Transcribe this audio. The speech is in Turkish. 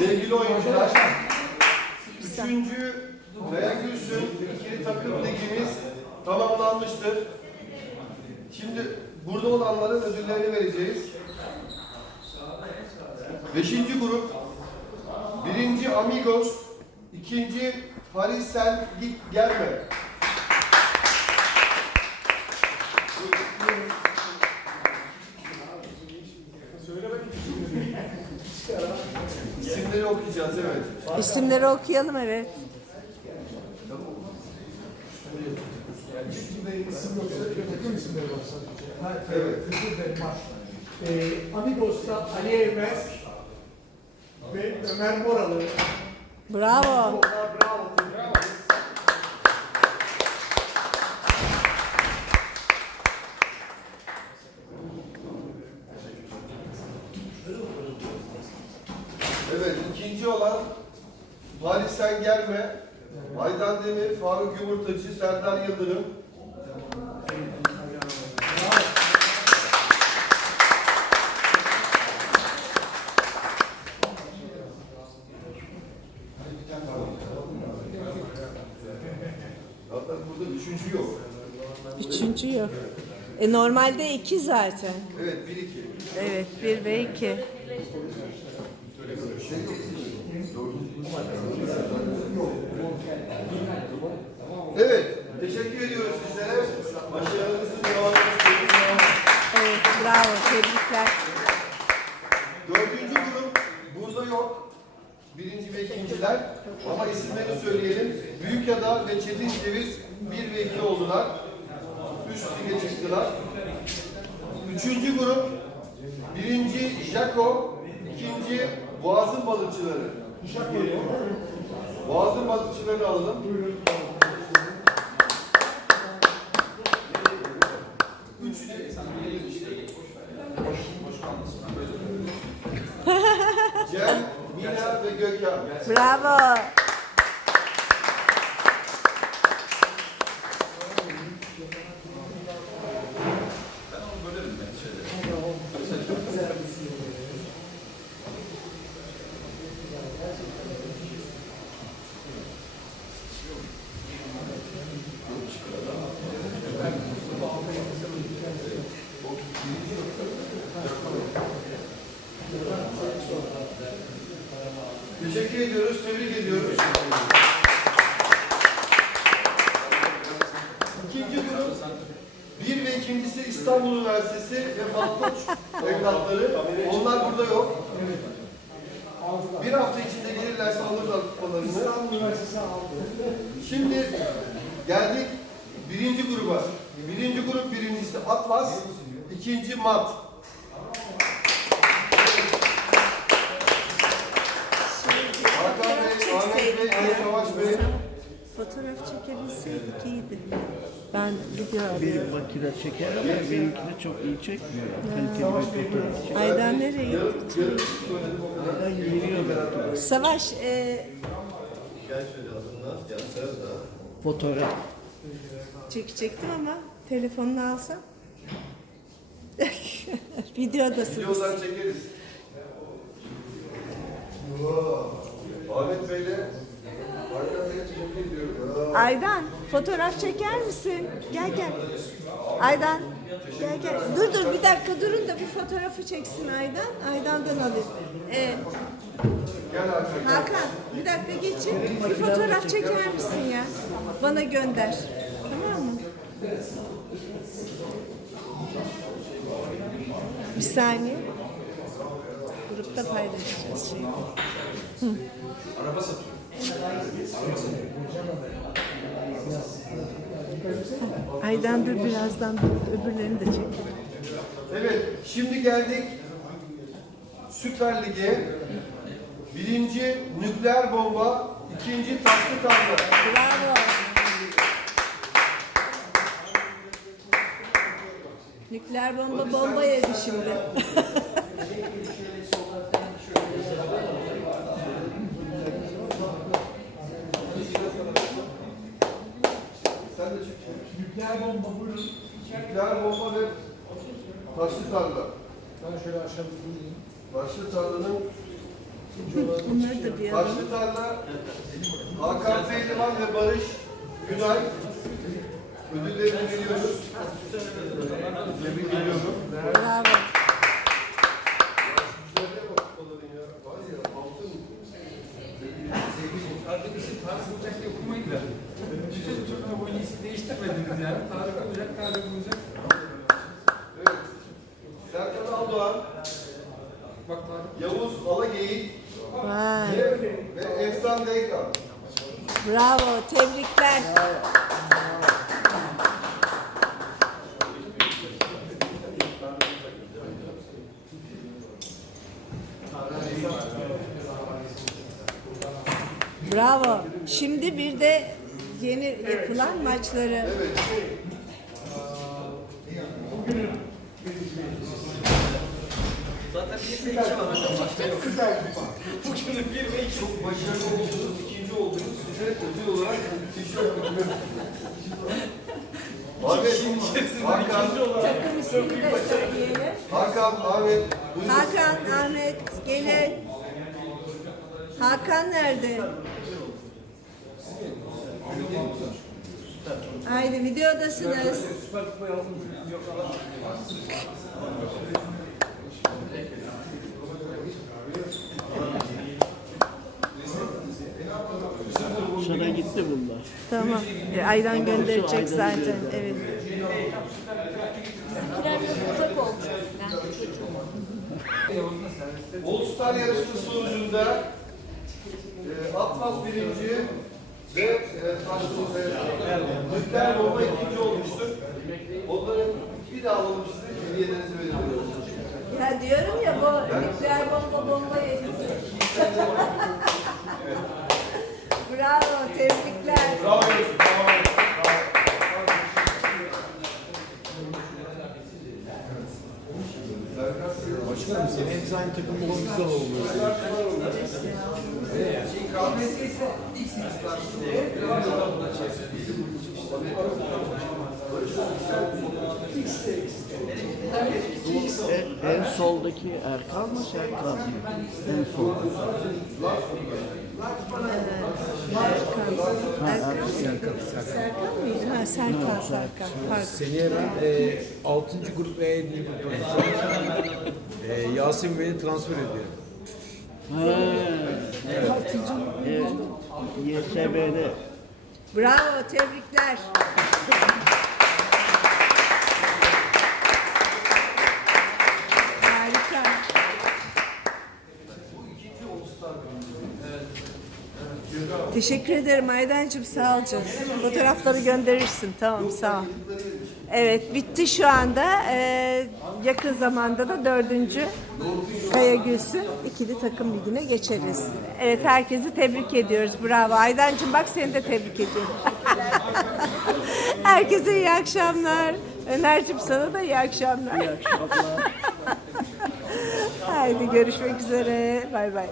Sevgili oyuncular, üçüncü Kaya Gülsün ikili takım ligimiz tamamlanmıştır. Şimdi burada olanların ödüllerini vereceğiz. Beşinci grup, birinci Amigos, ikinci Paris Saint Git Gelme. İsimleri okuyacağız evet. İsimleri okuyalım evet. Evet. Amigos'ta Ali Evmez ve Ömer Moralı. Bravo. Bravo. Evet, ikinci olan Germain, Aydan Demir, Faruk Yumurtacı, Serdar Yıldırım. Zaten burada üçüncü yok. Üçüncü yok. E normalde iki zaten. Evet, bir iki. Evet bir ve iki. Evet, teşekkür ediyoruz sizlere. Başarılarınızın devamını. Evet bravo tebrikler. Dördüncü grup burada yok. Birinci ve ikinciler. Ama isimlerini söyleyelim. Büyükada ve Çetin Ceviz bir ve iki oldular. Üst lige çıktılar. Üçüncü grup birinci Jaco, ikinci Boğazın Balıkçıları. Boğazın Balıkçılarını alalım. Üçü de Cem, Mina ve Gökhan. Bravo. Teşekkür ediyoruz, tebrik ediyoruz. İkinci grup, bir ve ikincisi İstanbul Üniversitesi ve Patloç evlatları. Onlar burada yok. Bir hafta içinde gelirlerse alırlar kupalarını. İstanbul Üniversitesi aldı. Şimdi geldik birinci gruba. Birinci grup birincisi Atlas, ikinci Mat. Savaş Bey. Fotoğraf çekebilseydik iyiydi. Ben video Bir makine çeker ama benimki de çok iyi çekmiyor. Kaliteli bir fotoğraf çeker. Aydan nereye? Ben yürüyorum. Savaş e, Fotoğraf. çekecektim ama telefonunu alsam. Videodasınız. Videodan çekeriz. Ahmet Bey'le teşekkür ediyorum. Aydan fotoğraf çeker misin? Gel gel. Aydan gel gel. Dur dur bir dakika durun da bir fotoğrafı çeksin Aydan. Aydan'dan alayım. Ee, Hakan. Bir dakika geçin. Bir fotoğraf çeker misin ya? Bana gönder. Tamam mı? Bir saniye. Grupta paylaşacağız şimdi. Aydan dur birazdan dur, öbürlerini de çek. Evet, şimdi geldik Süper Lig'e. Birinci nükleer bomba, ikinci taşlı tarla. Bravo. Nükleer bomba bomba yedi şimdi. Nükleer bomba buyurun. Nükleer bomba ve taşlı tarla. Ben şöyle aşağı bir durayım. Taşlı tarlanın Bunları yollayalım. Başlıklarla Hakan Pehlivan ve Barış Günay ödüllerini veriyoruz. Tebrik ediyorum. Bravo. Bulacak diye okumayın da. Bütün turnuva boyunca hiç değiştirmediniz yani. Tarık Bulacak, Tarık Bulacak. Evet. Serkan Aldoğan, Bak Tarık. Yavuz Alageyik Vay. ve Efsan Deykan. Bravo. Tebrikler. Bravo. Şimdi bir de yeni yapılan maçları. Çok başarılı oldunuz, ikinci oldunuz. Size ödül olarak tişört ödülü. Ahmet, Hakan, Takım ismini de söyleyelim. Hakan, Ahmet, buyurun. Hakan, Ahmet, gelin. Hakan nerede? Haydi videodasınız. Sana gitti bunlar. Tamam. E, Aydan gönderecek zaten. Evet. All Star yarışması sonucunda e, Atlas birinci ve e, Nükleer Bomba ikinci olmuştur. Onların bir daha size hediyelerinizi verelim. Ya diyorum ya bu nükleer bomba bomba yedi. Bravo, tebrikler. Başkanım senin aynı takımda olmamız da olmuyor. En, en soldaki Erkan mı Serkan mı? En sol. Erkan. Erkan. Serkan mıydı? Ha, Serkan, Serkan. Pardon. Seneye ben e, 6. grup E diye e, Yasin Bey'i transfer ediyorum. Ha, evet. evet. YSB'de. Bravo, tebrikler. Harika. Teşekkür ederim Aydancığım sağ ol canım. Fotoğrafları gönderirsin tamam sağ ol. Evet bitti şu anda. Ee, yakın zamanda da dördüncü Kaya Gülsün ikili takım ligine geçeriz. Evet herkesi tebrik ediyoruz. Bravo. Aydancığım bak seni de tebrik ediyorum. Herkese iyi akşamlar. Ömerciğim sana da iyi akşamlar. İyi akşamlar. Haydi görüşmek üzere. Bay bay.